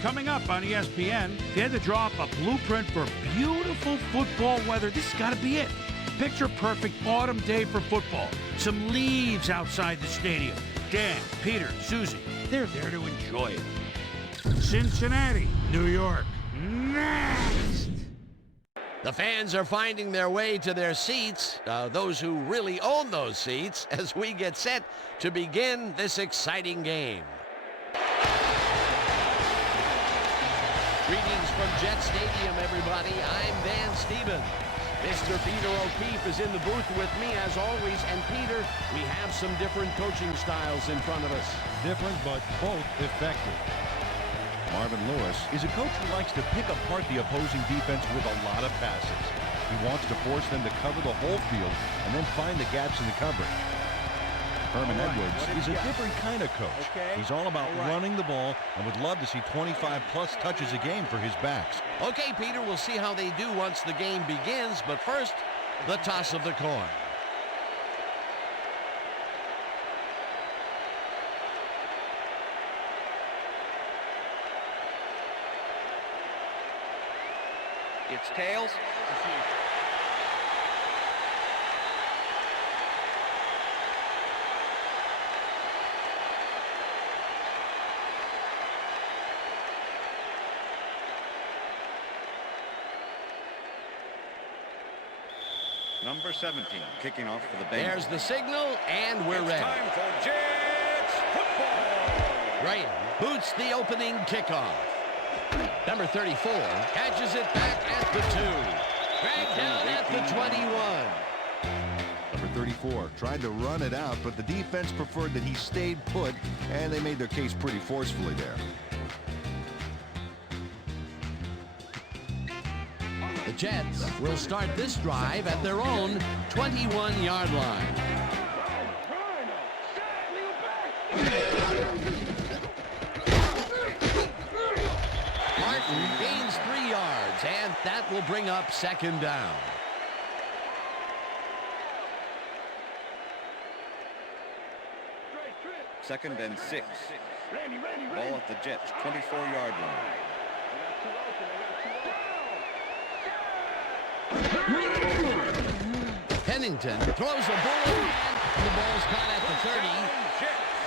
coming up on ESPN. If you had to draw up a blueprint for beautiful football weather, this has got to be it. Picture perfect autumn day for football. Some leaves outside the stadium. Dan, Peter, Susie, they're there to enjoy it. Cincinnati, New York. Next! The fans are finding their way to their seats, those who really own those seats, as we get set to begin this exciting game. Greetings from Jet Stadium, everybody. I'm Dan Stevens. Mr. Peter O'Keefe is in the booth with me, as always. And, Peter, we have some different coaching styles in front of us. Different, but both effective. Marvin Lewis is a coach who likes to pick apart the opposing defense with a lot of passes. He wants to force them to cover the whole field and then find the gaps in the coverage. Herman Edwards is a different kind of coach. He's all about running the ball and would love to see 25-plus touches a game for his backs. Okay, Peter, we'll see how they do once the game begins. But first, the toss of the coin. It's tails. Number 17, kicking off for the Bengals. There's the signal, and we're ready. Time for Jets football. Ryan boots the opening kickoff. Number 34 catches it back at the 2. Dragged down at the 21. Number 34 tried to run it out, but the defense preferred that he stayed put, and they made their case pretty forcefully there. The Jets will start this drive at their own 21-yard line. Martin gains 3 yards, and that will bring up second down. Second and 6. Ball at the Jets, 24-yard line. Pennington throws a bullet, and the ball's caught at the 30.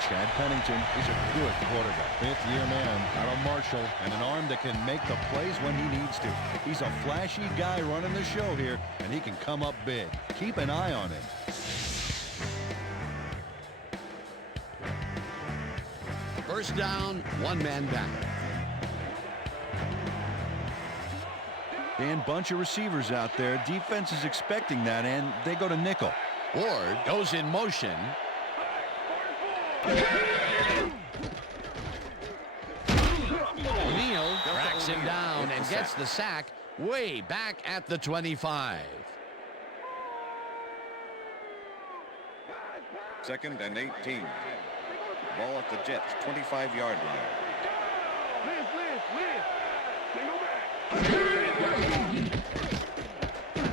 Chad Pennington is a good quarterback. Fifth-year man out of Marshall, and an arm that can make the plays when he needs to. He's a flashy guy running the show here, and he can come up big. Keep an eye on him. First down, one man back. Dan, bunch of receivers out there. Defense is expecting that, and they go to nickel. Ward goes in motion. O'Neal tracks him down and gets the sack way back at the 25. Second and 18. Ball at the Jets, 25-yard line.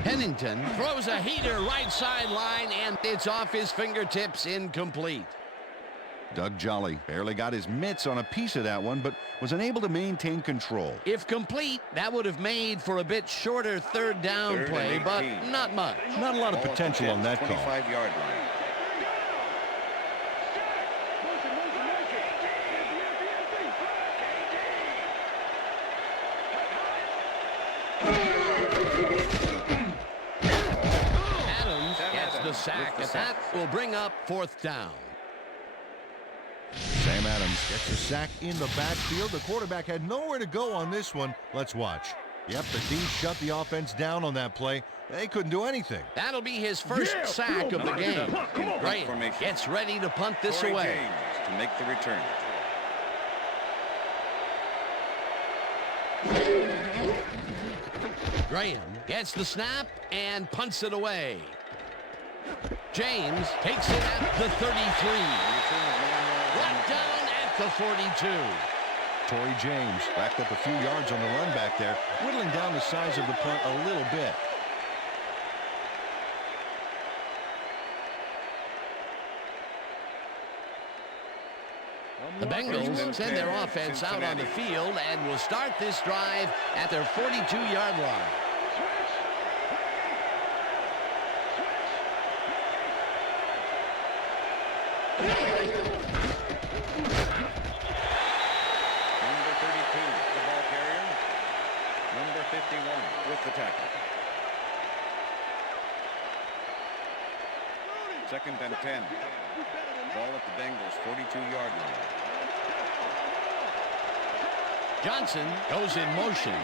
Pennington throws a heater right sideline, and it's off his fingertips, incomplete. Doug Jolly barely got his mitts on a piece of that one, but was unable to maintain control. If complete, that would have made for a bit shorter third down play, but not much. Not a lot of potential on that call. 25-yard line. Adams gets the sack, and that will bring up fourth down. Sam Adams gets a sack in the backfield. The quarterback had nowhere to go on this one. Let's watch. Yep, the D shut the offense down on that play. They couldn't do anything. That'll be his first sack of the game. Graham gets ready to punt this away. James to make the return. Graham gets the snap and punts it away. James takes it at the 33. Brought down at the 42. Torrey James backed up a few yards on the run back there, whittling down the size of the punt a little bit. The Bengals send their offense out on the field and will start this drive at their 42-yard line. Number 32, the ball carrier. Number 51 with the tackle. 2nd and 10. Ball at the Bengals 42-yard line. Johnson goes in motion.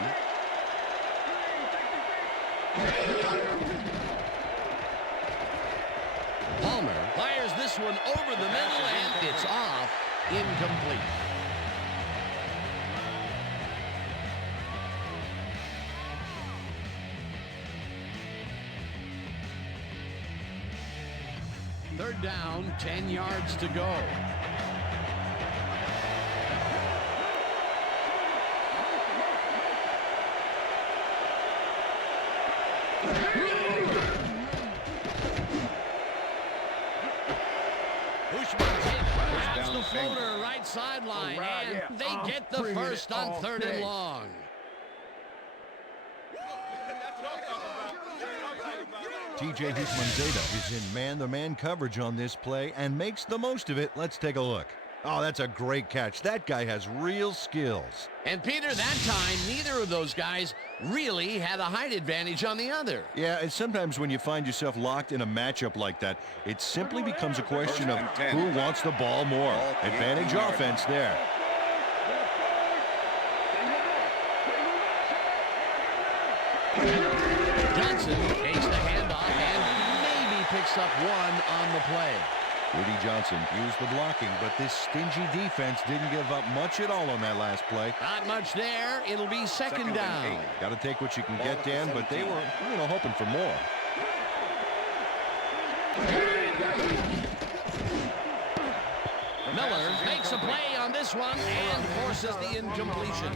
Palmer fires this one over the middle, and it's off. Incomplete. Third down, 10 yards to go. Grabs the floater right sideline, and they get the first on 3rd and long. TJ Husmanzada is in man-to-man coverage on this play and makes the most of it. Let's take a look. Oh, that's a great catch. That guy has real skills. And Peter, that time, neither of those guys really had a height advantage on the other. Yeah, and sometimes when you find yourself locked in a matchup like that, it simply becomes a question of who wants the ball more. Advantage offense there. Johnson takes the handoff and maybe picks up one on the play. Rudy Johnson used the blocking, but this stingy defense didn't give up much at all on that last play. Not much there. It'll be second down. Got to take what you can get, Dan, but they were, hoping for more. Miller makes a play on this one and forces the incompletion.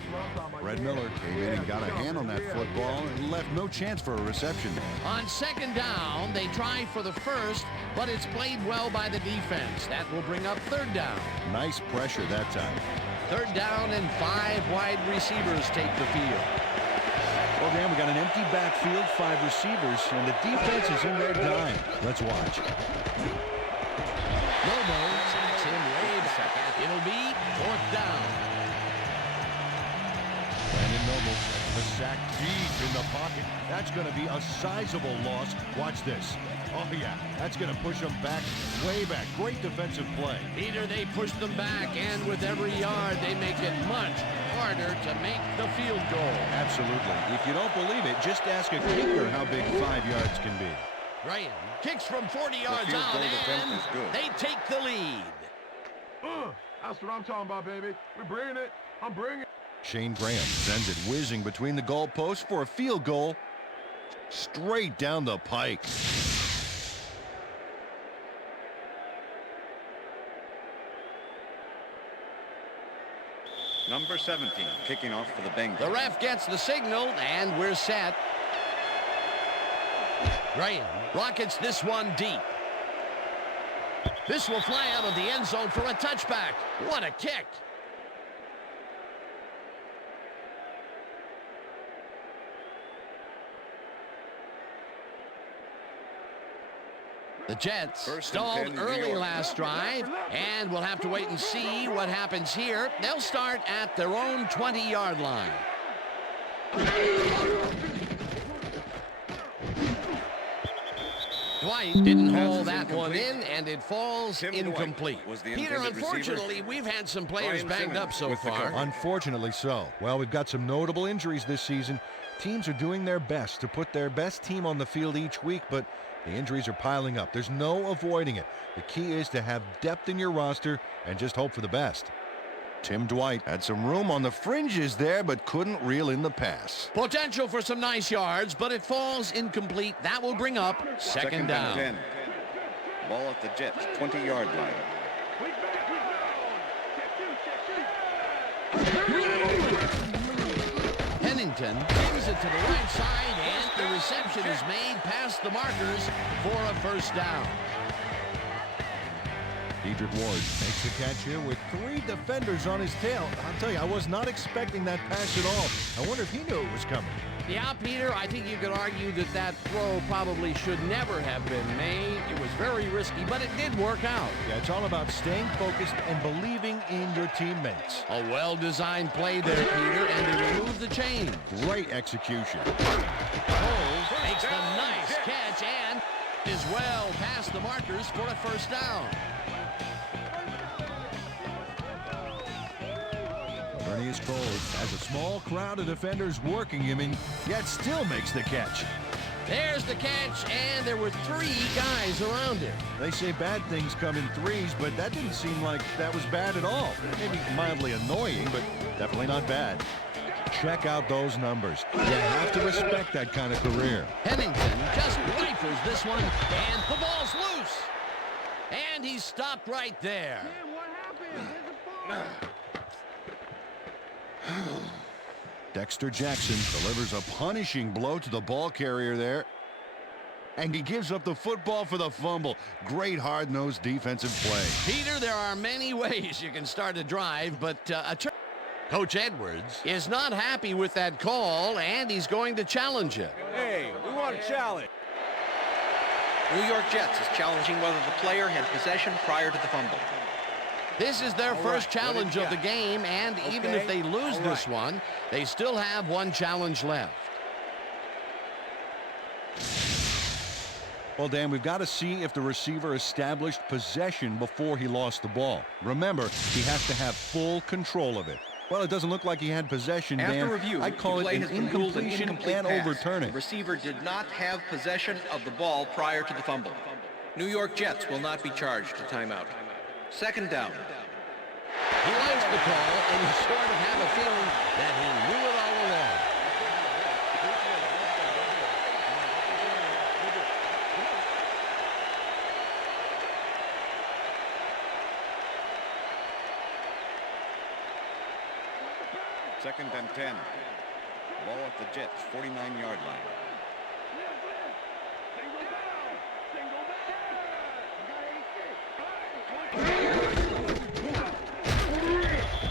Red Miller came in and got a hand on that football and left no chance for a reception. On second down, they try for the first, but it's played well by the defense. That will bring up 3rd down. Nice pressure that time. 3rd down and 5 wide receivers take the field. Well, Dan, we got an empty backfield, 5 receivers, and the defense is in their dime. Let's watch. Lobo sacks him way back. It'll be 4th down. Brandon Noble, the sack deep in the pocket. That's going to be a sizable loss. Watch this. Oh, yeah, that's going to push them back, way back. Great defensive play. Peter, they push them back, and with every yard, they make it much harder to make the field goal. Absolutely. If you don't believe it, just ask a kicker how big 5 yards can be. Graham kicks from 40 yards out, and they take the lead. That's what I'm talking about, baby. We're bringing it. I'm bringing it. Shane Graham sends it whizzing between the goalposts for a field goal straight down the pike. Number 17, kicking off for the Bengals. The ref gets the signal, and we're set. Graham rockets this one deep. This will fly out of the end zone for a touchback. What a kick. The Jets stalled early last drive, and we'll have to wait and see what happens here. They'll start at their own 20-yard line. Dwight didn't haul that one in, and it falls incomplete. Peter, unfortunately, we've had some players banged up so far. Unfortunately so. Well, we've got some notable injuries this season. Teams are doing their best to put their best team on the field each week, but the injuries are piling up. There's no avoiding it. The key is to have depth in your roster and just hope for the best. Tim Dwight had some room on the fringes there, but couldn't reel in the pass. Potential for some nice yards, but it falls incomplete. That will bring up second down. 10. Ball at the Jets, 20-yard line. Pennington gives it to the right side, and the reception is made past the markers for a first down. Dedrick Ward makes the catch here with 3 defenders on his tail. I'll tell you, I was not expecting that pass at all. I wonder if he knew it was coming. Yeah, Peter, I think you could argue that that throw probably should never have been made. It was very risky, but it did work out. Yeah, it's all about staying focused and believing in your teammates. A well-designed play there, Peter, and they removed the chain. Great execution. Cole makes the nice catch and is well past the markers for a first down. Bernius Cole has a small crowd of defenders working him and yet still makes the catch. There's the catch, and there were 3 guys around him. They say bad things come in threes, but that didn't seem like that was bad at all. Maybe mildly annoying, but definitely not bad. Check out those numbers. You have to respect that kind of career. Pennington just rifles this one, and the ball's loose. And he's stopped right there. Dexter Jackson delivers a punishing blow to the ball carrier there. And he gives up the football for the fumble. Great hard-nosed defensive play. Peter, there are many ways you can start a drive, but Coach Edwards is not happy with that call, and he's going to challenge it. Hey, we want a challenge. New York Jets is challenging whether the player had possession prior to the fumble. This is their first challenge of the game, and even if they lose this one, they still have 1 challenge left. Well, Dan, we've got to see if the receiver established possession before he lost the ball. Remember, he has to have full control of it. Well, it doesn't look like he had possession, After Dan. review, I'd call the it play an has been ruled an incompletion incomplete and pass. overturning. The receiver did not have possession of the ball prior to the fumble. New York Jets will not be charged a timeout. Second down. He likes the call, and you sort of have a feeling that he knew it all along. Second and 10. Ball at the Jets' 49-yard line.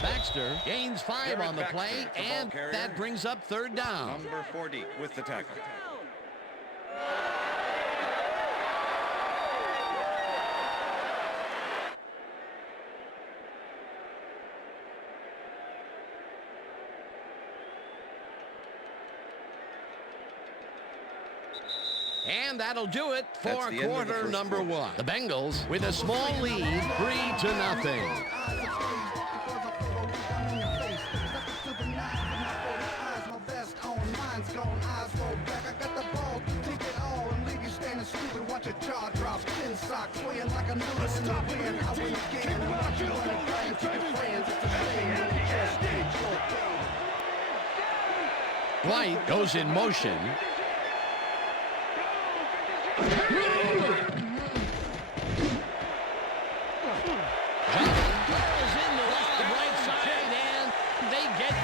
Baxter gains 5 on the play, and that brings up 3rd down. Number 40 with the tackle. And that'll do it for That's the end of the quarter first number quarter. 1. The Bengals with a small lead, 3-0. White goes in motion.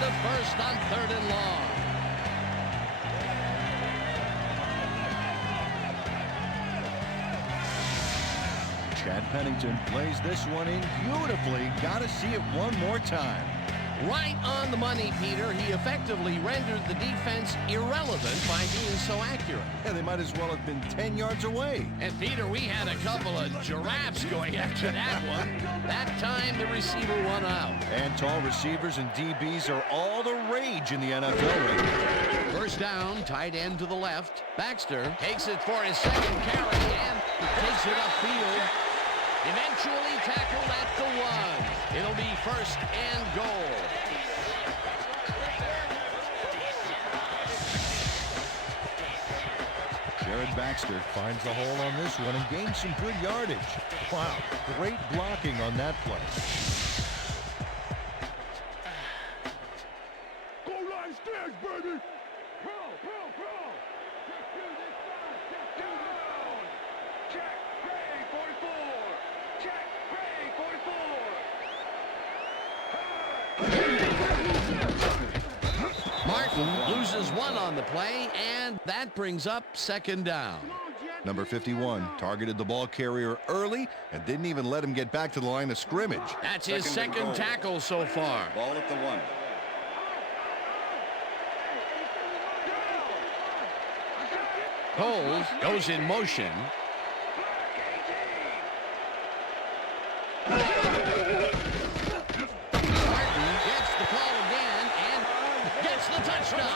The first on 3rd and long. Chad Pennington plays this one in beautifully. Got to see it one more time. Right on the money, Peter. He effectively rendered the defense irrelevant by being so accurate. Yeah, they might as well have been 10 yards away. And, Peter, we had a couple of giraffes going after that one. That time, the receiver won out. And tall receivers and DBs are all the rage in the NFL right now. First down, tight end to the left. Baxter takes it for his 2nd carry and takes it upfield. Eventually tackled at the 1. It'll be 1st and goal. Jared Baxter finds the hole on this one and gains some good yardage. Wow, great blocking on that play. Go line stairs, baby! Pro! Check to this side, check to this side! Check, Gray, 44! Check, Gray, 44! Martin loses 1 on the play, and that brings up 2nd down. Come on, Jets! Number 51 targeted the ball carrier early and didn't even let him get back to the line of scrimmage. That's his second tackle so far. Ball at the 1. Coles goes in motion. Martin gets the call again and gets the touchdown.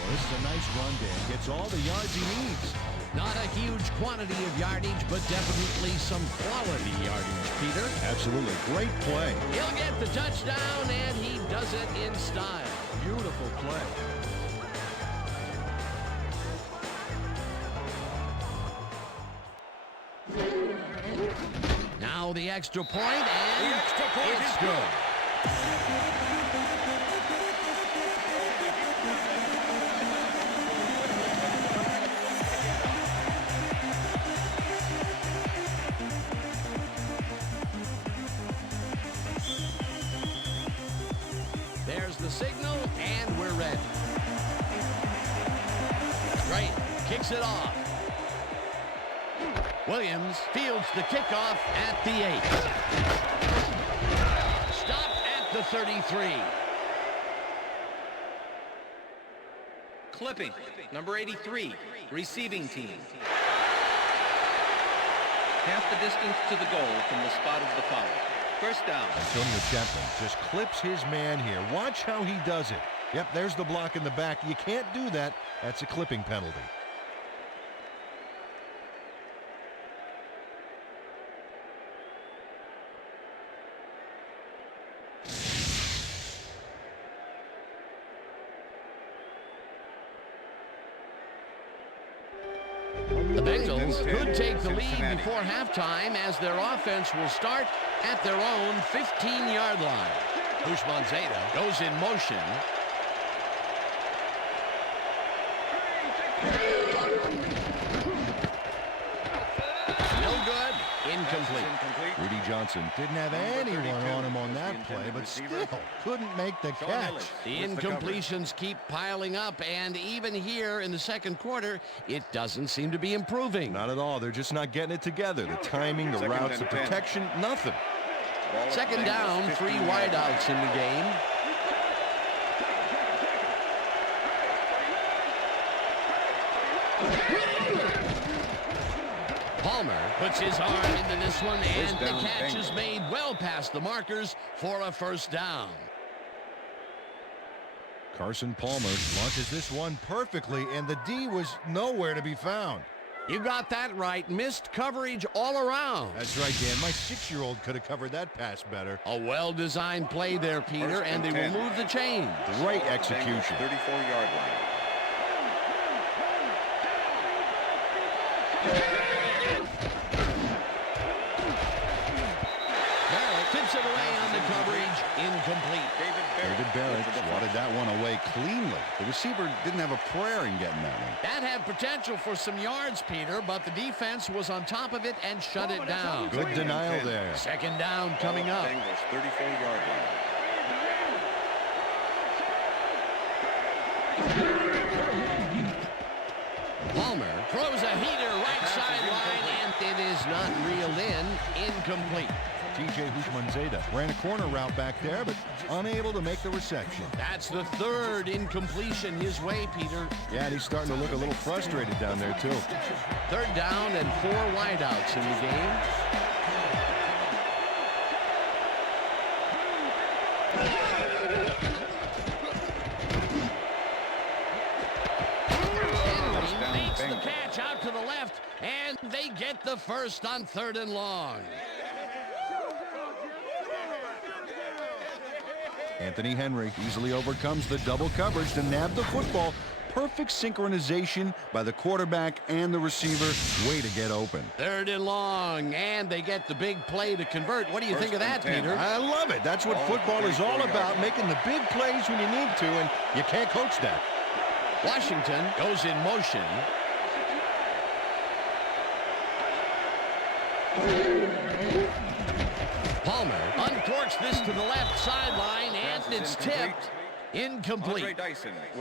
Well, this is a nice run, Dan. Gets all the yards he needs. Not a huge quantity of yardage, but definitely some quality yardage, Peter. Absolutely. Great play. He'll get the touchdown, and he does it in style. Beautiful play. Now the extra point, and it's good. There's the signal, and we're ready. Straight, kicks it off. Williams fields the kickoff at the 8. Stopped at the 33. Clipping, number 83, receiving team. Half the distance to the goal from the spot of the foul. First down. Antonio Chaplin just clips his man here. Watch how he does it. Yep, there's the block in the back. You can't do that. That's a clipping penalty. The Bengals could take the lead before halftime as their offense will start at their own 15-yard line. Manzada goes in motion. No good. Incomplete. Rudy Johnson didn't have anyone on him on that play, but still couldn't make the catch. The incompletions keep piling up, and even here in the second quarter, it doesn't seem to be improving. Not at all. They're just not getting it together. The timing, the routes, the protection, nothing. Second down, 3 wideouts in the game. Palmer puts his arm into this one, and the catch is made well past the markers for a first down. Carson Palmer launches this one perfectly, and the D was nowhere to be found. You got that right. Missed coverage all around. That's right, Dan. My 6-year-old could have covered that pass better. A well-designed play there, Peter, and they will move the chain. Great execution. 34-yard line. Barrett tips it away on the coverage. Incomplete. David Barrett swatted that one away cleanly. The receiver didn't have a prayer in getting that one. That had potential for some yards, Peter, but the defense was on top of it and shut it down. Good denial there. Second down coming up. Bengals 34-yard line. Palmer throws a heater right sideline, and it is not reeled in. Incomplete. TJ Houshmandzadeh ran a corner route back there, but unable to make the reception. That's the third incompletion his way, Peter. Yeah, and he's starting to look a little frustrated down there, too. Third down and 4 wideouts in the game. Henry makes the catch out to the left, and they get the first on 3rd and long. Anthony Henry easily overcomes the double coverage to nab the football. Perfect synchronization by the quarterback and the receiver. Way to get open. 3rd and long, and they get the big play to convert. What do you think of that, Peter? I love it. That's what football is all about, making the big plays when you need to, and you can't coach that. Washington goes in motion. Palmer uncorks this to the left sideline, and it's tipped. Incomplete.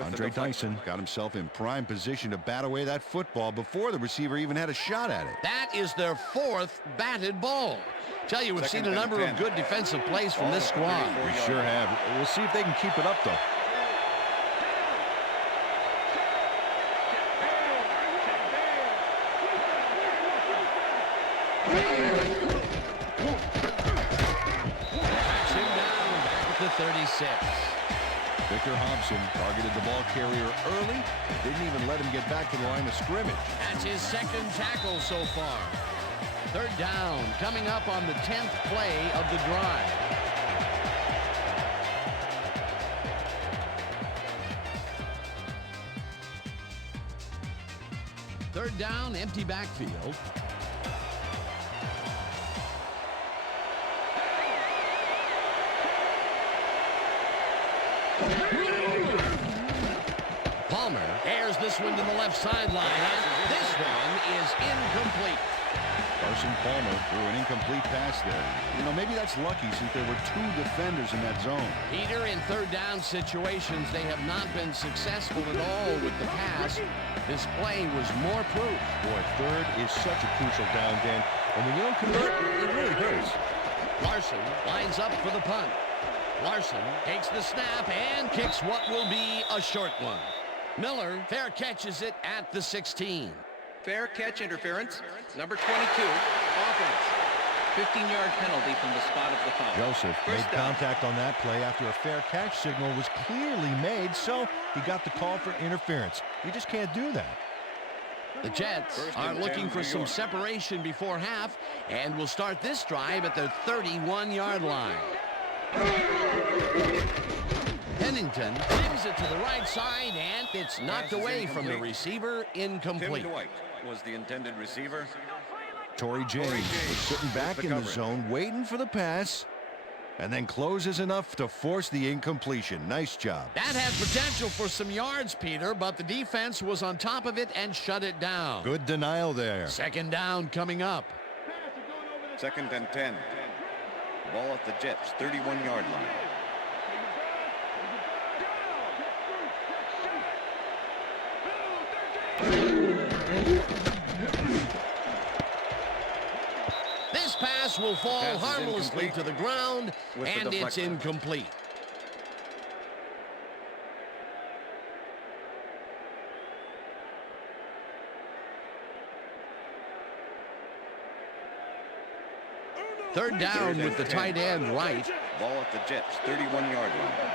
Andre Dyson got himself in prime position to bat away that football before the receiver even had a shot at it. That is their 4th batted ball. Tell you, we've seen a number of good defensive plays from this squad. We sure have. We'll see if they can keep it up, though. Tracks him down back at the 36. Victor Hobson targeted the ball carrier early. Didn't even let him get back to the line of scrimmage. That's his 2nd tackle so far. 3rd down coming up on the 10th play of the drive. Third down, empty backfield. Palmer airs this one to the left sideline. This one is incomplete. Carson Palmer threw an incomplete pass there. You know, maybe that's lucky since there were 2 defenders in that zone. Peter, in 3rd down situations, they have not been successful at all with the pass. This play was more proof. Boy, 3rd is such a crucial down, Dan. And when you don't convert, it really hurts. Larson lines up for the punt. Larson takes the snap and kicks what will be a short one. Miller fair catches it at the 16. Fair catch interference. Number 22, offense. 15-yard penalty from the spot of the foul. Joseph made contact on that play after a fair catch signal was clearly made, so he got the call for interference. You just can't do that. The Jets are looking for some separation before half and will start this drive at their 31-yard line. Pennington brings it to the right side, and it's knocked away from the receiver. Incomplete. Tim Dwight was the intended receiver. Torrey James was sitting back in the zone, waiting for the pass, and then closes enough to force the incompletion. Nice job. That had potential for some yards, Peter, but the defense was on top of it and shut it down. Good denial there. 2nd down coming up. 2nd and 10. Ball at the Jets' 31-yard line. This pass will fall harmlessly to the ground, and it's incomplete. Third down with the tight end right. Ball at the Jets' 31-yard line.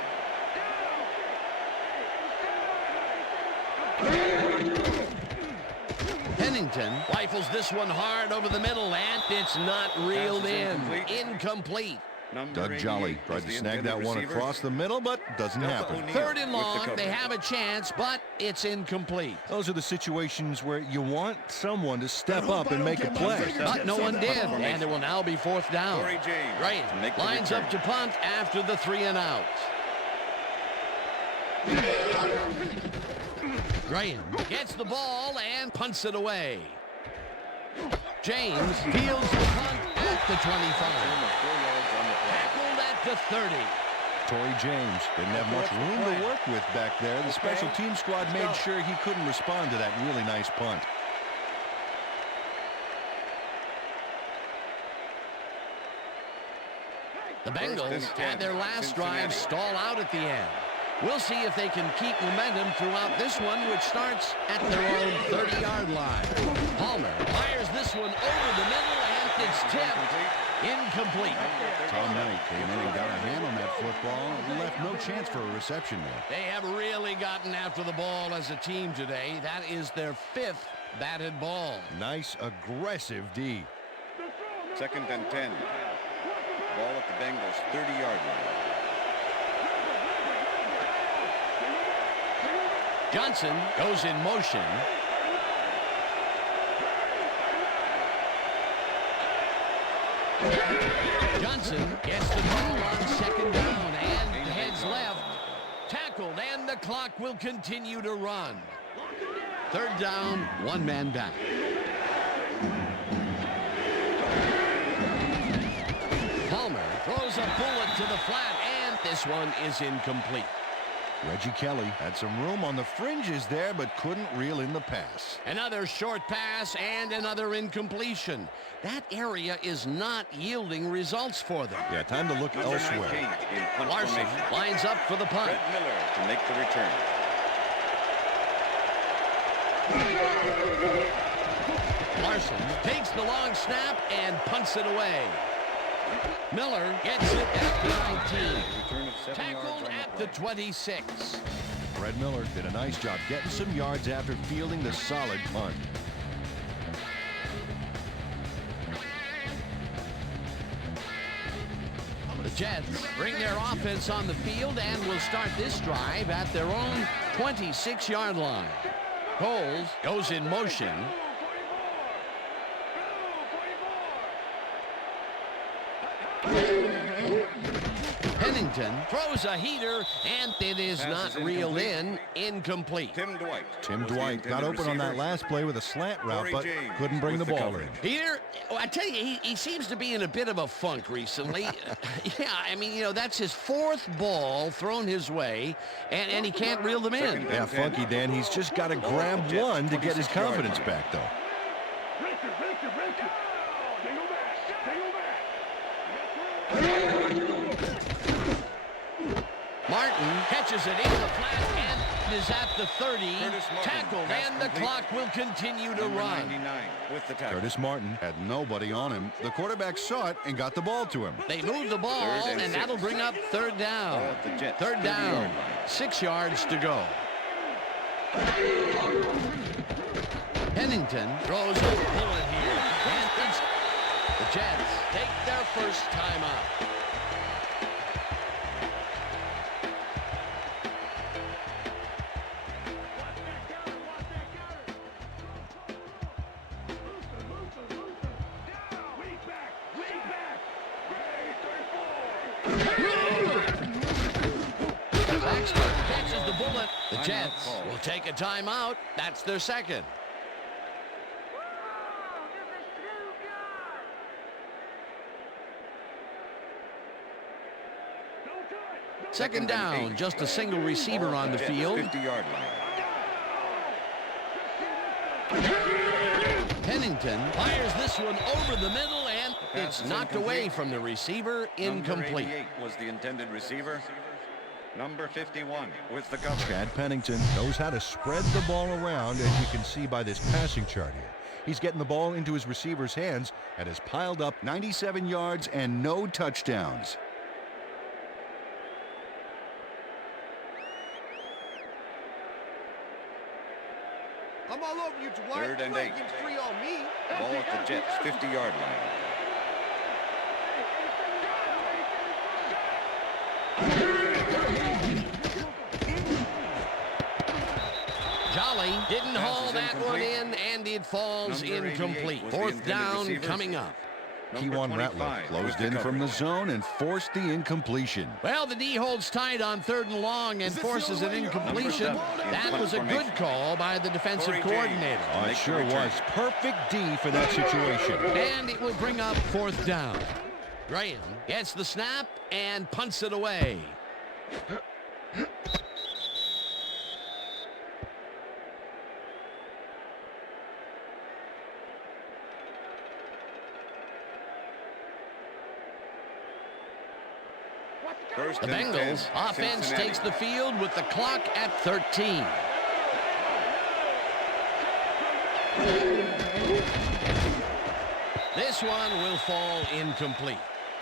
Pennington rifles this one hard over the middle, and it's not reeled in. Incomplete. Doug Jolly tried to snag that one across the middle, but doesn't happen. 3rd and long, they have a chance, but it's incomplete. Those are the situations where you want someone to step up and make a play. But no one did, and it will now be 4th down. Torrey James Right, lines up to punt after the 3 and out. Graham gets the ball and punts it away. James fields the punt at the 25. Tackled at the 30. Torrey James didn't have much room to work with back there. The special team squad made sure he couldn't respond to that really nice punt. The Bengals had their last drive stall out at the end. We'll see if they can keep momentum throughout this one, which starts at their own 30-yard line. Palmer fires this one over the middle, and it's tipped. Incomplete. Tom Knight came in and got a hand on that football and left no chance for a reception there. They have really gotten after the ball as a team today. That is their 5th batted ball. Nice, aggressive D. 2nd and 10. Ball at the Bengals' 30-yard line. Johnson goes in motion. Johnson gets the ball on 2nd down and heads left. Tackled, and the clock will continue to run. 3rd down, 1 man down. Palmer flat, and this one is incomplete. Reggie Kelly had some room on the fringes there, but couldn't reel in the pass. Another short pass and another incompletion. That area is not yielding results for them. Yeah, time to look Number 19 elsewhere. in punt Larson formation. lines up for the punt. Fred Miller to make the return. Larson takes the long snap and punts it away. Miller gets it at the 19. Return of 7 yards Tackled on at the the play. 26. Fred Miller did a nice job getting some yards after fielding the solid punt. The Jets bring their offense on the field and will start this drive at their own 26-yard line. Coles goes in motion. Pennington throws a heater, and it is Pass not is reeled incomplete. in. Incomplete. Tim Dwight. Tim was the Dwight got intended open on that receiver. last play with a slant route, Corey but James couldn't bring the with the ball in. coverage. Peter, I tell you, he seems to be in a bit of a funk recently. Yeah, I mean, you know, that's his fourth ball thrown his way, and he can't reel them in. Yeah, funky Dan. He's just got to grab one to get his confidence back, though. Martin catches it in the flat and is at the 30. Curtis Martin, Tackled, pass and the complete. clock will continue to Number run. 99 with the tackle. Curtis Martin had nobody on him. The quarterback saw it and got the ball to him. They move the ball, Third and and six. that'll bring up third down. Ball at the Jets' Third 30-yard down, line. 6 yards to go. Pennington throws a bullet here. And the Jets take their first time out. Baxter catches the bullet. The Timeout Jets call. will take a timeout. That's their second. Second down, just a single receiver on the Jets' field. 50-yard line. Pennington fires this one over the middle, and Pass it's is knocked incomplete. away from the receiver. Number Incomplete. 88 was the intended receiver. Number 51 with the coverage. Chad Pennington knows how to spread the ball around, as you can see by this passing chart here. He's getting the ball into his receiver's hands and has piled up 97 yards and no touchdowns. I'm all over you, Dwight. Third and You ain't 8. getting free on me. Ball at the Jets' 50-yard line. Jolly didn't Pass haul is that one incomplete. in, and it falls Number 88 incomplete. was the Fourth intended down receiver. coming up. Number Kewan 25 Rattler with closed the in from the coverage. zone and forced the incompletion. Well, the D holds tight on third and long and forces an incompletion. Number 7 in That punt was a good formation. call by the defensive Corey coordinator. Oh, it Make the sure return. was. Perfect D for that situation. And it will bring up fourth down. Graham gets the snap and punts it away. First The and 10, Bengals offense Cincinnati. takes the field with the clock at 13. This one will fall incomplete.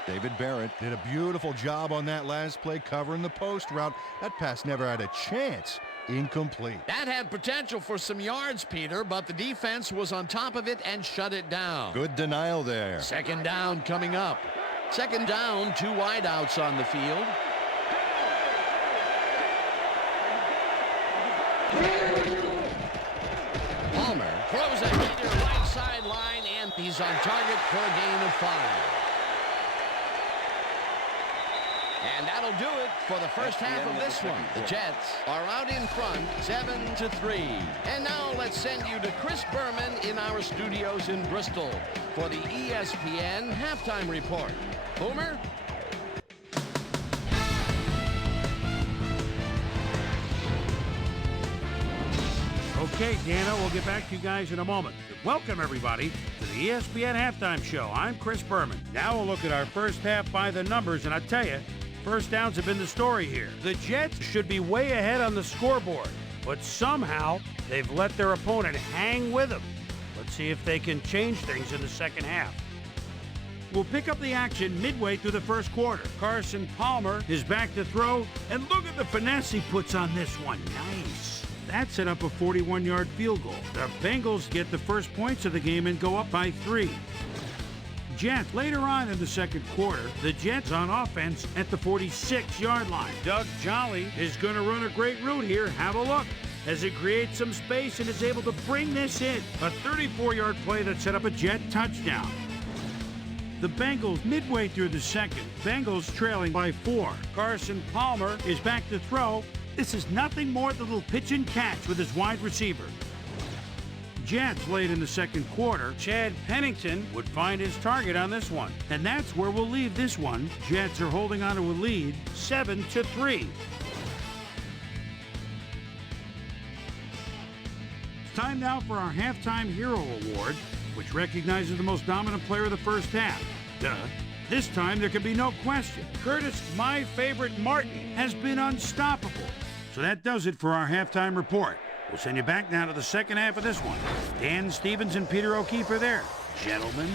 David Barrett did a beautiful job on that last play covering the post route. That pass never had a chance. Incomplete. That had potential for some yards, Peter, but the defense was on top of it and shut it down. Good denial there. Second down coming up. Second down, 2 wideouts on the field. Palmer throws a heater right sideline, and he's on target for a gain of 5. And that'll do it for the first half of this one. The Jets are out in front, 7-3. And now let's send you to Chris Berman in our studios in Bristol for the ESPN halftime report. Boomer? Okay, Dana, we'll get back to you guys in a moment. Welcome, everybody, to the ESPN Halftime Show. I'm Chris Berman. Now we'll look at our first half by the numbers, and I tell you, first downs have been the story here. The Jets should be way ahead on the scoreboard, but somehow they've let their opponent hang with them. Let's see if they can change things in the second half. We'll pick up the action midway through the first quarter. Carson Palmer is back to throw, and look at the finesse he puts on this one. Nice. That set up a 41-yard field goal. The Bengals get the first points of the game and go up by 3. Jets. Later on in the second quarter, the Jets on offense at the 46-yard line. Doug Jolly is going to run a great route here. Have a look as it creates some space and is able to bring this in. A 34-yard play that set up a Jet touchdown. The Bengals midway through the second. Bengals trailing by 4. Carson Palmer is back to throw. This is nothing more than a little pitch and catch with his wide receiver. Jets late in the second quarter. Chad Pennington would find his target on this one. And that's where we'll leave this one. Jets are holding on to a lead, 7-3. It's time now for our Halftime Hero Award, which recognizes the most dominant player of the first half. Duh. This time there can be no question. Curtis, my favorite Martin, has been unstoppable. So that does it for our halftime report. We'll send you back now to the second half of this one. Dan Stevens and Peter O'Keefe are there. Gentlemen.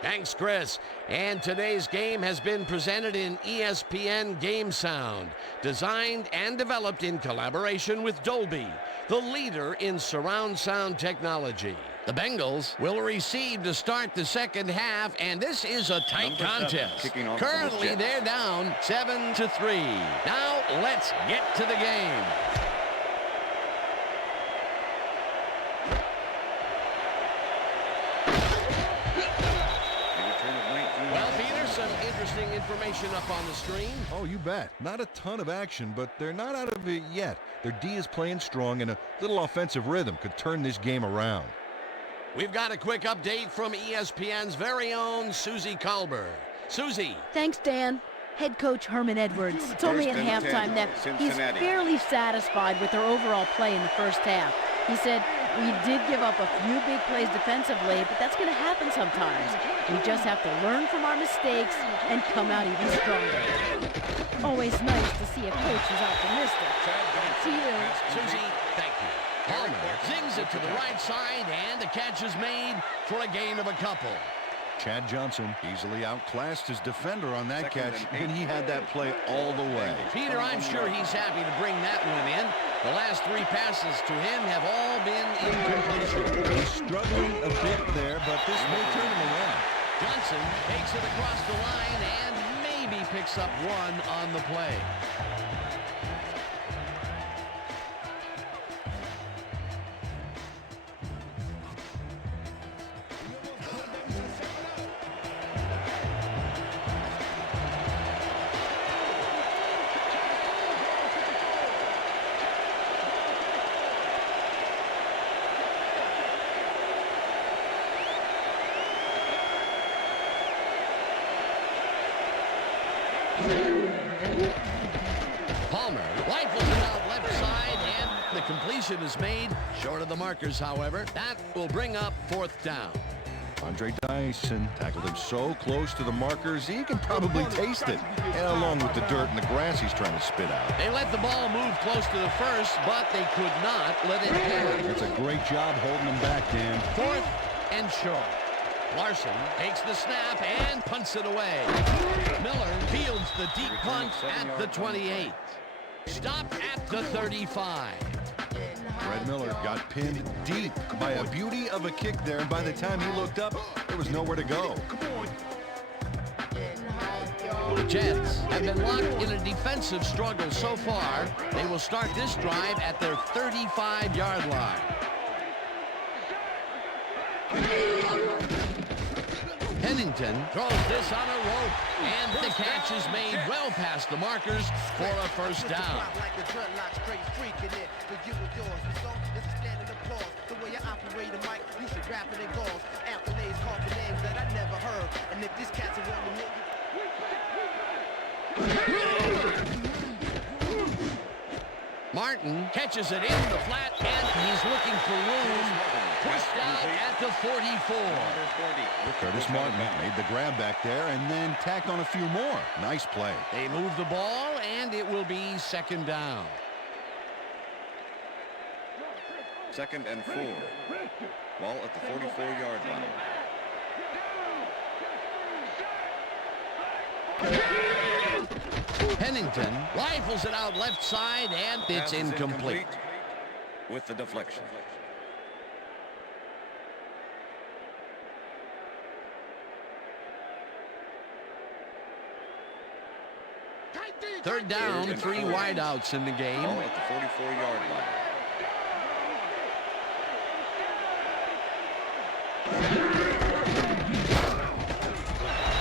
Thanks, Chris. And today's game has been presented in ESPN Game Sound, designed and developed in collaboration with Dolby, the leader in surround sound technology. The Bengals will receive to start the second half, and this is a tight contest. Currently, they're down 7-3. Now, let's get to the game. Well, Peter, some interesting information up on the screen. Oh, you bet. Not a ton of action, but they're not out of it yet. Their D is playing strong, and a little offensive rhythm could turn this game around. We've got a quick update from ESPN's very own Susie Colbert. Susie. Thanks, Dan. Head coach Herman Edwards told me at halftime that he's fairly satisfied with their overall play in the first half. He said, we did give up a few big plays defensively, but that's going to happen sometimes. We just have to learn from our mistakes and come out even stronger. Always nice to see a coach who's optimistic. To you. Susie, thank you. Palmer zings it to the right side, and the catch is made for a gain of a couple. Chad Johnson easily outclassed his defender on that catch, and he had that play all the way. Peter, I'm sure he's happy to bring that one in. The last 3 passes to him have all been incompletion. He's struggling a bit there, but this may turn him around. Johnson takes it across the line and maybe picks up 1 on the play. Palmer rifles it out left side, and the completion is made short of the markers, however. That will bring up 4th down. Andre Dyson tackled him so close to the markers, he can probably taste it, and along with the dirt and the grass he's trying to spit out. They let the ball move close to the first, but they could not let it carry. It's a great job holding him back, Dan. 4th and short. Larson takes the snap and punts it away. Miller fields the deep punt at the 28. Stopped at the 35. Fred Miller got pinned deep by a beauty of a kick there, and by the time he looked up, there was nowhere to go. The Jets have been locked in a defensive struggle so far. They will start this drive at their 35-yard line. Pennington throws this on a rope, and the catch is made well past the markers for a first down. Martin catches it in the flat, and he's looking for room. Pushed out at the 44. Curtis Martin made the grab back there and then tacked on a few more. Nice play. They move the ball, and it will be second down. 2nd and 4. Ball at the 44-yard line. Pennington rifles it out left side, and it's Pass is incomplete. with the deflection. Third down, 3 wideouts in the game. Ball at the 44-yard line.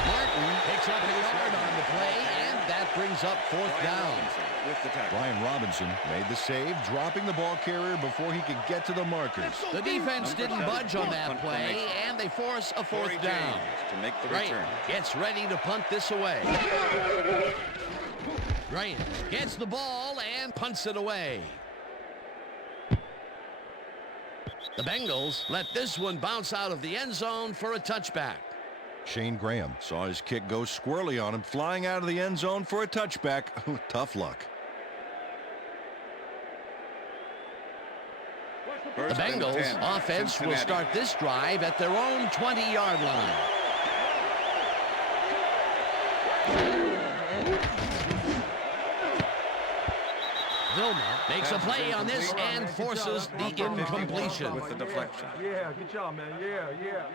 Martin picks up a yard on the play, and that brings up 4th down. With the tackle. Brian Robinson made the save, dropping the ball carrier before he could get to the markers. The defense didn't budge on that play, and they force a 4th down. To make the Grant return. gets ready to punt this away. Grant gets the ball and punts it away. The Bengals let this one bounce out of the end zone for a touchback. Shane Graham saw his kick go squirrely on him, flying out of the end zone for a touchback. Tough luck. The Bengals offense will start this drive at their own 20-yard line. Vilma makes a play on this and forces the incompletion. With the deflection. Yeah, good job, man. Yeah.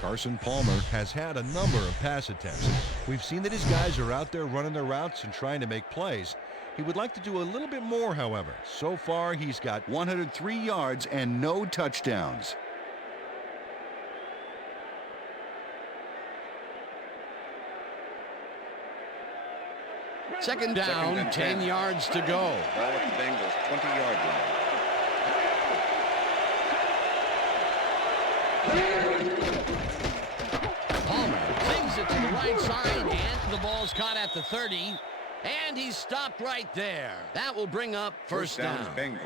Carson Palmer has had a number of pass attempts. We've seen that his guys are out there running their routes and trying to make plays. He would like to do a little bit more, however. So far, he's got 103 yards and no touchdowns. Second down, 10 yards to go. Ball at the Bengals 20-yard line. Palmer flings it to the right side, and the ball's caught at the 30, and he's stopped right there. That will bring up first down. Bengals.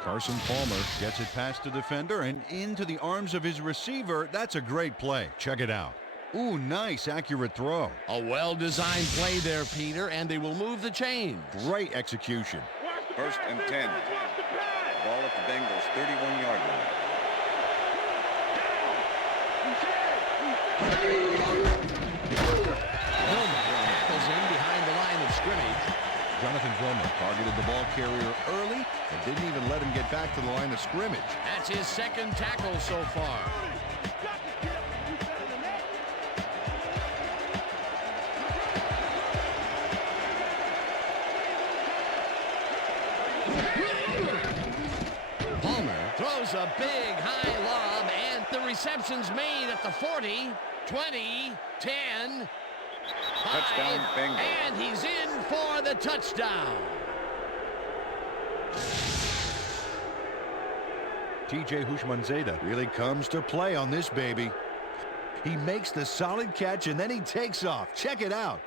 Carson Palmer gets it past the defender and into the arms of his receiver. That's a great play. Check it out. Ooh, nice, accurate throw. A well-designed play there, Peter, and they will move the chains. Great execution. 1st and 10. Ball at the Bengals 31-yard line. Vilma goes in behind the line of scrimmage. Jonathan Vilma targeted the ball carrier early and didn't even let him get back to the line of scrimmage. That's his second tackle so far. Palmer throws a big high lob, and the reception's made at the 40, 20, 10, 5, Touchdown, Bengals. and he's in for the touchdown. TJ Houshmandzadeh really comes to play on this baby. He makes the solid catch and then he takes off. Check it out.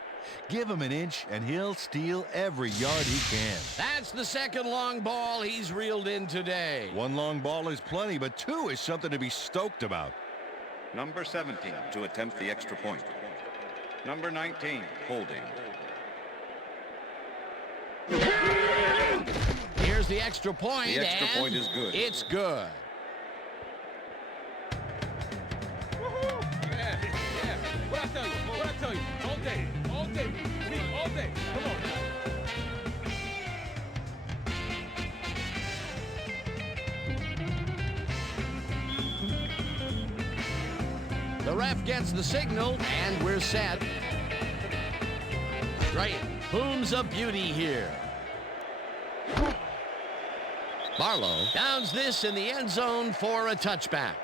Give him an inch and he'll steal every yard he can. That's the second long ball he's reeled in today. One long ball is plenty, but two is something to be stoked about. Number 17 to attempt the extra point. Number 19, holding. Here's the extra point, The extra and point is good. It's good. Yeah. What I tell you? All day. All day. Come on. The ref gets the signal, and we're set. Right. Booms a beauty here. Barlow downs this in the end zone for a touchback.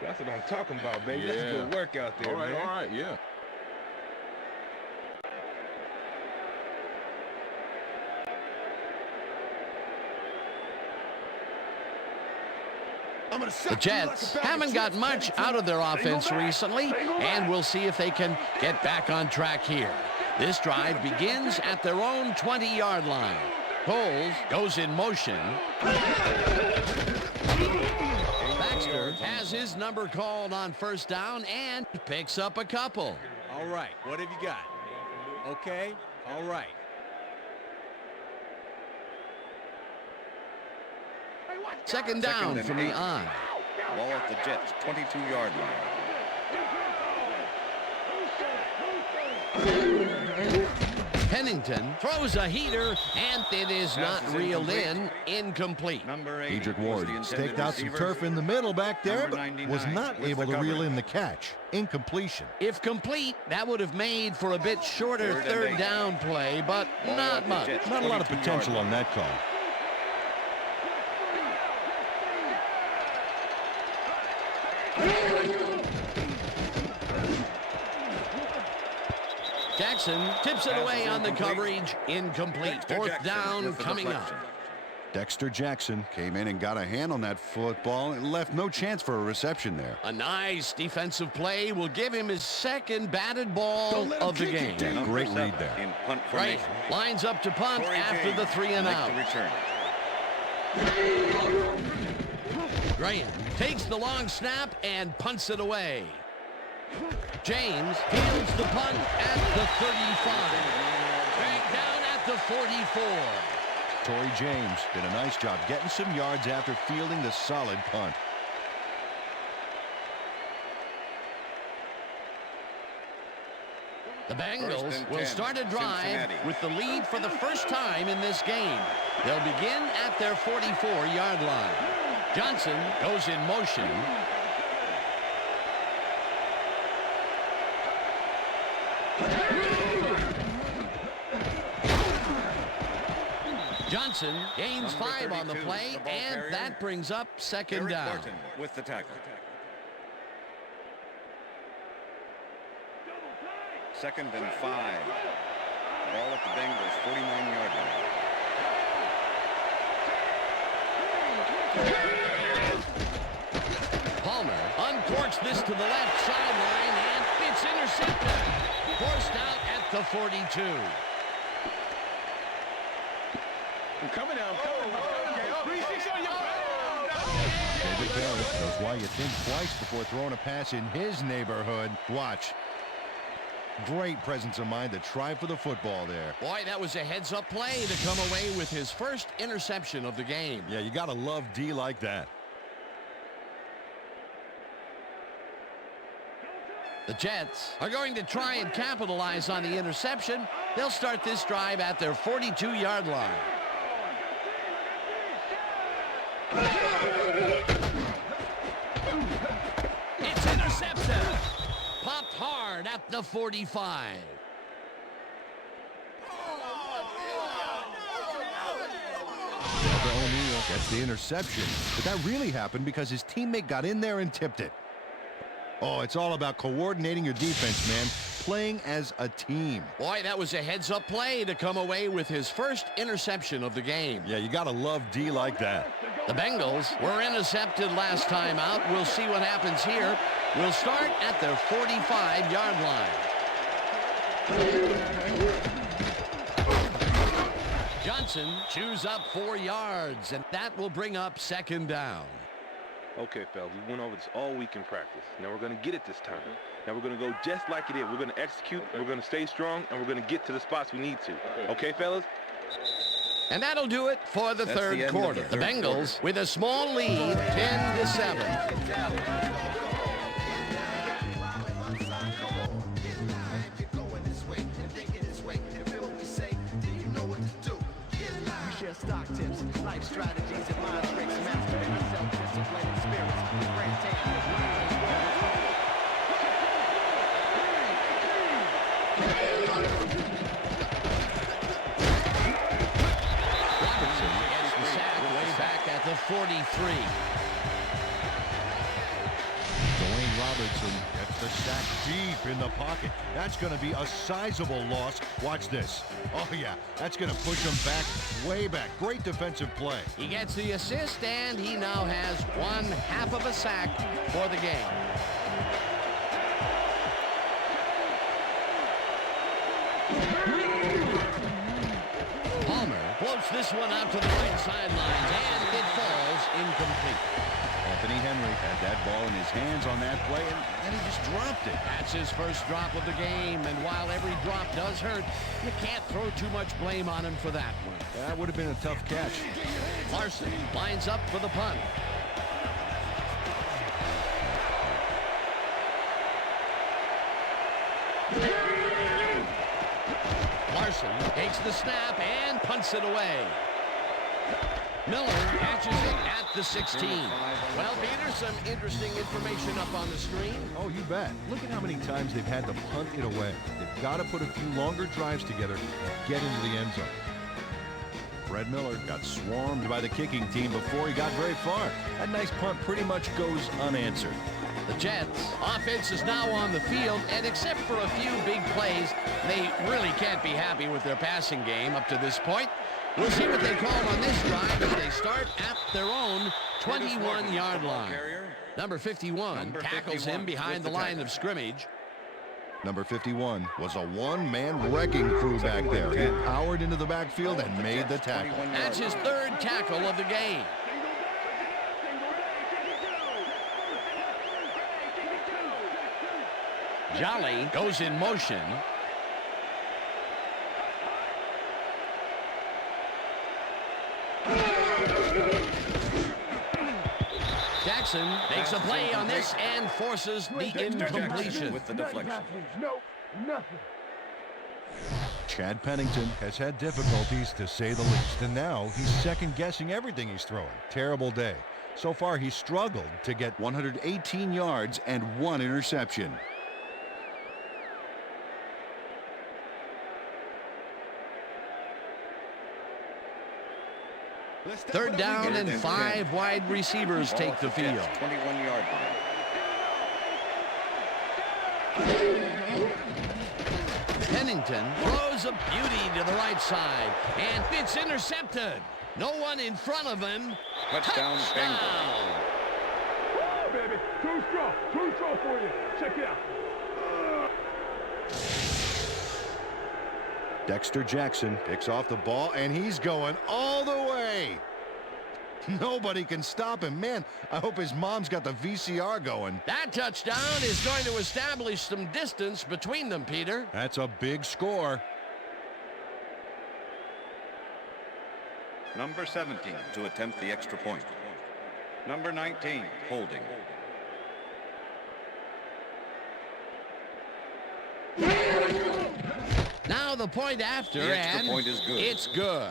That's what I'm talking about, baby. That's good work out there, man. All right, yeah. The Jets haven't got much out of their offense recently, and we'll see if they can get back on track here. This drive begins at their own 20-yard line. Coles goes in motion. Baxter has his number called on first down and picks up a couple. All right, what have you got? Okay, all right. Second down from the I. Ball at the Jets' 22-yard line. Pennington throws a heater, and it is not reeled in. Incomplete. Number 80 Dedrick Ward staked out some turf in the middle back there, but was not able to reel in the catch. Incompletion. If complete, that would have made for a bit shorter third down play, but not much. Not a lot of potential on that call. Jackson tips it away on the coverage. Incomplete. Fourth down coming up. Dexter Jackson came in and got a hand on that football and left no chance for a reception there. A nice defensive play will give him his second batted ball of the game. Yeah, great read there. In punt Right. formation. Lines up to punt after the 3 and out. Graham takes the long snap and punts it away. James fields the punt at the 35. Dragged down at the 44. Torrey James did a nice job getting some yards after fielding the solid punt. The Bengals will start a drive with the lead for the first time in this game. They'll begin at their 44-yard line. Johnson goes in motion. Johnson gains 5 on the play, and that brings up second down. With the tackle. Second and 5. Ball at the Bengals' 49-yard line. Palmer uncorks this to the left sideline, and it's intercepted. Forced out at the 42. Coming down. David Barrett knows why you think twice before throwing a pass in his neighborhood. Watch. Great presence of mind to try for the football there. Boy, that was a heads-up play to come away with his first interception of the game. Yeah, you got to love D like that. The Jets are going to try and capitalize on the interception. They'll start this drive at their 42-yard line. It's intercepted. Popped hard at the 45. O'Neal gets the interception, but that really happened because his teammate got in there and tipped it. Oh, it's all about coordinating your defense, man. Playing as a team. Boy, that was a heads-up play to come away with his first interception of the game. Yeah, you got to love D like that. The Bengals were intercepted last time out. We'll see what happens here. We'll start at their 45-yard line. Johnson chews up 4 yards, and that will bring up second down. Okay, fellas, we went over this all week in practice. Now we're going to get it this time. Now we're going to go just like it is. We're going to execute, we're going to stay strong, and we're going to get to the spots we need to. Okay, fellas? And that'll do it for the third quarter. The Bengals with a small lead, 10-7. Stock tips, life strategies, and mind tricks, mastering self-discipline and spirits. Robertson gets the sack way back at the 43. Dwayne Robertson gets the sack deep in the pocket. That's going to be a sizable loss. Watch this. Oh, yeah, that's going to push him back, way back. Great defensive play. He gets the assist, and he now has 1/2 of a sack for the game. floats this one out to the right sidelines, and it falls incomplete. Anthony Henry had that ball in his hands on that play, and then he just dropped it. That's his first drop of the game, and while every drop does hurt, you can't throw too much blame on him for that one. That would have been a tough catch. Larson lines up for the punt. Larson takes the snap and punts it away. Miller catches it at the 16. Well, Peter, some interesting information up on the screen. Oh, you bet. Look at how many times they've had to punt it away. They've got to put a few longer drives together and get into the end zone. Fred Miller got swarmed by the kicking team before he got very far. That nice punt pretty much goes unanswered. The Jets' offense is now on the field, and except for a few big plays, they really can't be happy with their passing game up to this point. We'll see what they call on this drive as they start at their own 21-yard line. Number 51 tackles him behind the line of scrimmage. Number 51 was a one-man wrecking crew back there. He powered into the backfield and made the tackle. That's his third tackle of the game. Jolly goes in motion. Jackson makes a play on this and forces the incompletion. With the deflection. No, nothing. Chad Pennington has had difficulties, to say the least, and now he's second-guessing everything he's throwing. Terrible day. So far, he's struggled to get 118 yards and 1 interception. Third down and 5 wide receivers take the field. 21-yard line. Pennington throws a beauty to the right side, and it's intercepted. No one in front of him. Touchdown, Bengals. Oh, baby. Too strong for you. Check it out. Dexter Jackson picks off the ball, and he's going all the way. Nobody can stop him. Man, I hope his mom's got the VCR going. That touchdown is going to establish some distance between them, Peter. That's a big score. Number 17 to attempt the extra point. Number 19, holding. Now the point after, The extra and point is good. It's good.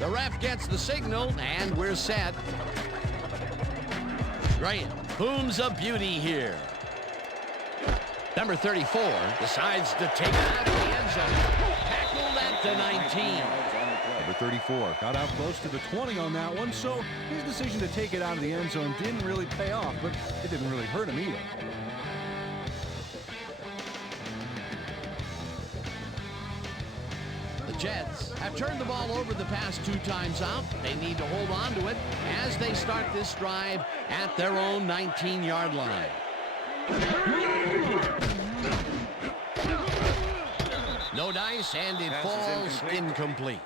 The ref gets the signal, and we're set. Graham booms a beauty here. Number 34 decides to take it out of the end zone. Tackled at the 19. Number 34 got out close to the 20 on that one, so his decision to take it out of the end zone didn't really pay off, but it didn't really hurt him either. The Jets have turned the ball over the past 2 times out. They need to hold on to it as they start this drive at their own 19-yard line. No dice, and it falls incomplete.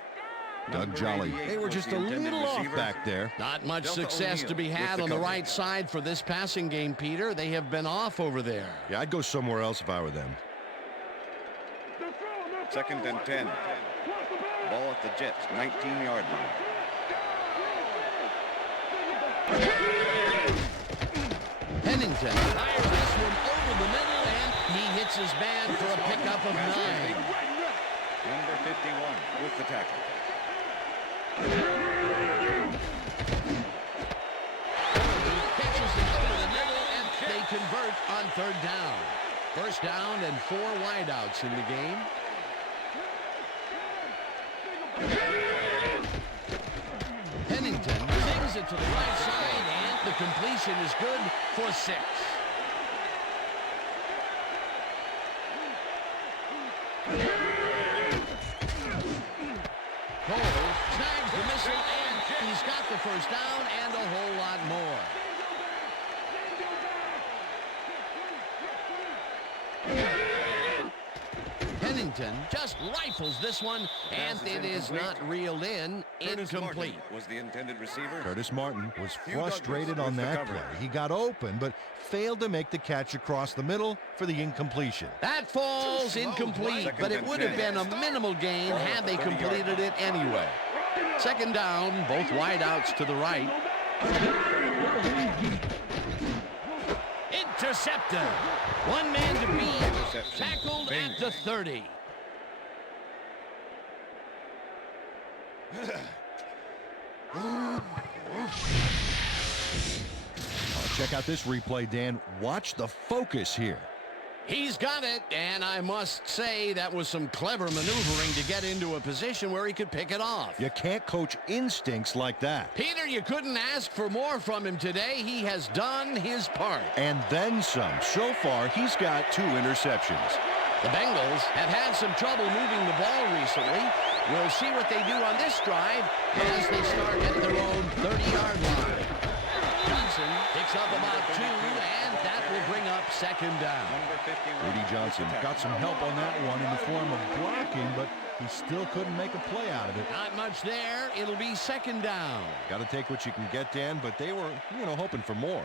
Doug Jolly, they were just a little off back there. Not much success to be had on the right side for this passing game, Peter. They have been off over there. Yeah, I'd go somewhere else if I were them. Second and 10. Ball at the Jets, 19-yard line. Pennington fires this one over the middle, and he hits his man for a pickup of 9. Number 51 with the tackle. He catches it over the middle, and they convert on 3rd down. First down and 4 wideouts in the game. Pennington sings it to the right side, and the completion is good for 6. Cole snags the missile, and he He's got the first down and a whole lot more. Pennington just rifles this one, and it is not reeled in. Incomplete. Was the intended receiver. Curtis Martin was frustrated on that play. He got open, but failed to make the catch across the middle for the incompletion. That falls incomplete, but it would have been a minimal gain had they completed it anyway. Second down, both wideouts to the right. Intercepted. One man to beat. Tackled at the 30. Check out this replay, Dan. Watch the focus here. He's got it, and I must say that was some clever maneuvering to get into a position where he could pick it off. You can't coach instincts like that. Peter, you couldn't ask for more from him today. He has done his part. And then some. So far, he's got 2 interceptions. The Bengals have had some trouble moving the ball recently. We'll see what they do on this drive as they start at their own 30-yard line. Johnson picks up about 2, and that will bring up second down. Rudy Johnson got some help on that one in the form of blocking, but he still couldn't make a play out of it. Not much there. It'll be second down. Got to take what you can get, Dan, but they were, hoping for more.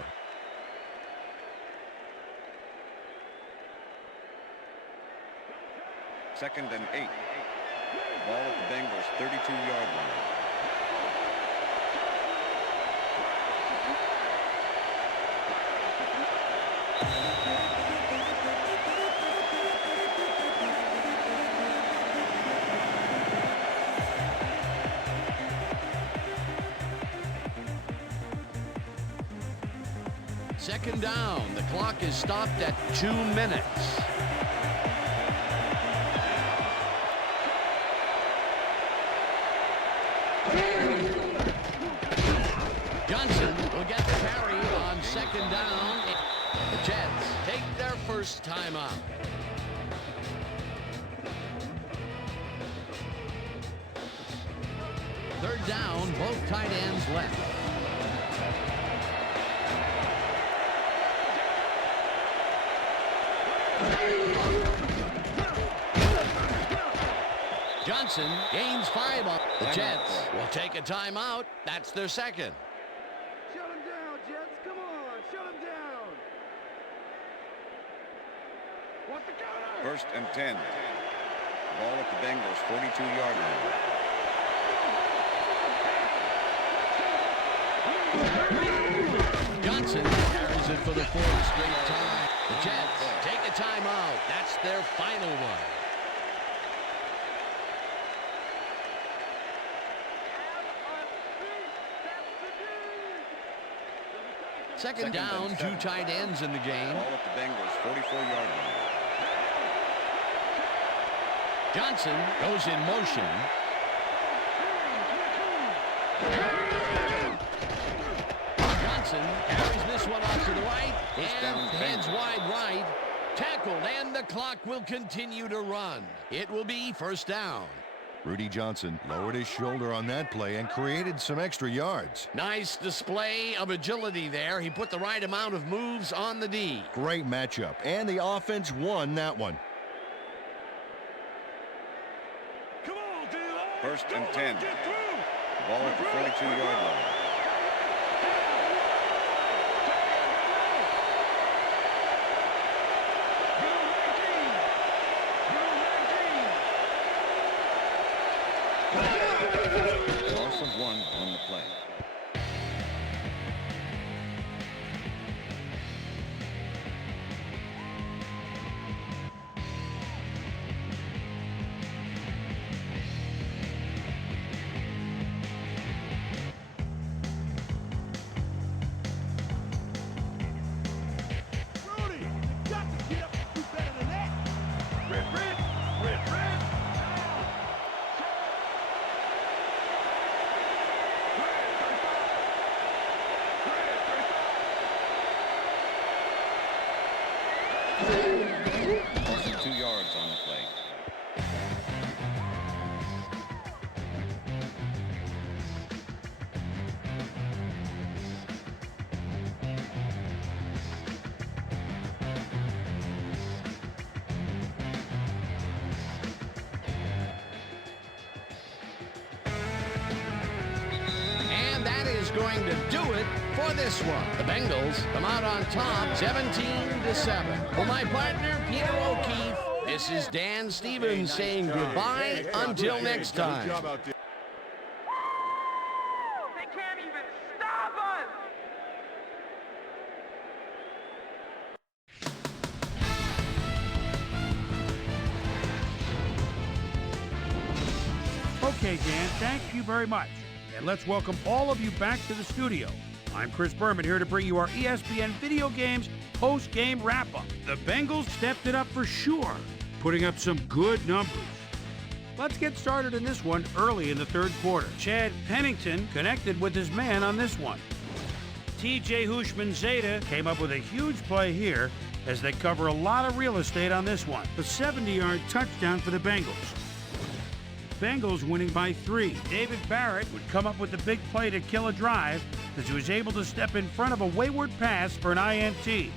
Second and 8. Ball at the Bengals 32-yard line. Second down. The clock is stopped at 2 minutes. Johnson will get the carry on second down. The Jets take their first timeout. Third down, both tight ends left. Johnson gains 5 on the Jets. Will take a timeout. That's their second. Shut him down, Jets. Come on. Shut him down. What the counter? First and 10. Ball at the Bengals 42-yard line. Johnson carries it for the 4th straight time. The Jets take a timeout. That's their final one. Second down, 2 tight ends in the game. Ball at the Bengals 44-yard line. Johnson goes in motion. Johnson carries this one off to the right and heads wide right. Tackled, and the clock will continue to run. It will be first down. Rudy Johnson lowered his shoulder on that play and created some extra yards. Nice display of agility there. He put the right amount of moves on the D. Great matchup, and the offense won that one. Come on, D-line. First and 10. Ball at the 42-yard line. Loss of 1 on the play. Rudy, you got to get up and do better than that. Red. Loss of 2 yards on the play. going to do it for this one. The Bengals come out on top 17-7. For my partner, Peter O'Keefe, this is Dan Stevens saying goodbye until next time. Okay, Dan, thank you very much. And let's welcome all of you back to the studio. I'm Chris Berman here to bring you our ESPN Video Games post-game wrap-up. The Bengals stepped it up for sure, putting up some good numbers. Let's get started in this one early in the third quarter. Chad Pennington connected with his man on this one. TJ Hushman-Zeta came up with a huge play here as they cover a lot of real estate on this one. A 70-yard touchdown for the Bengals. Bengals winning by 3. David Barrett would come up with the big play to kill a drive as he was able to step in front of a wayward pass for an INT.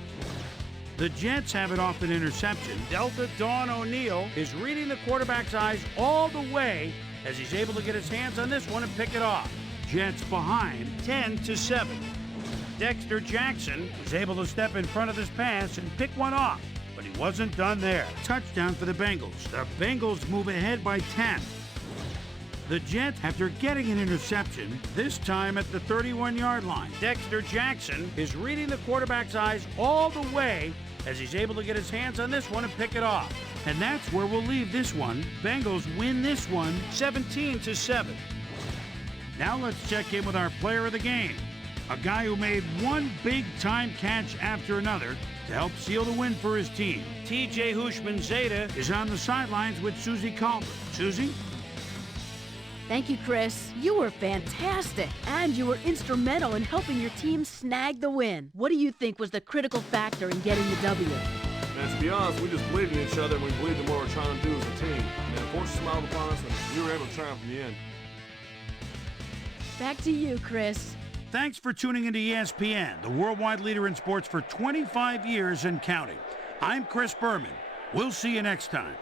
The Jets have it off an interception. Delta Dawn O'Neal is reading the quarterback's eyes all the way as he's able to get his hands on this one and pick it off. Jets behind 10-7. Dexter Jackson was able to step in front of this pass and pick one off, but he wasn't done there. Touchdown for the Bengals. The Bengals move ahead by 10. The Jets, after getting an interception, this time at the 31-yard line. Dexter Jackson is reading the quarterback's eyes all the way as he's able to get his hands on this one and pick it off. And that's where we'll leave this one. Bengals win this one 17-7. Now let's check in with our player of the game, a guy who made one big-time catch after another to help seal the win for his team. TJ Hushman-Zeta is on the sidelines with Susie Colbert. Susie? Thank you, Chris. You were fantastic, and you were instrumental in helping your team snag the win. What do you think was the critical factor in getting the W? Man, to be honest, we just believed in each other, and we believed in what we're trying to do as a team. And fortune smiled upon us, and we were able to triumph in the end. Back to you, Chris. Thanks for tuning into ESPN, the worldwide leader in sports for 25 years and counting. I'm Chris Berman. We'll see you next time.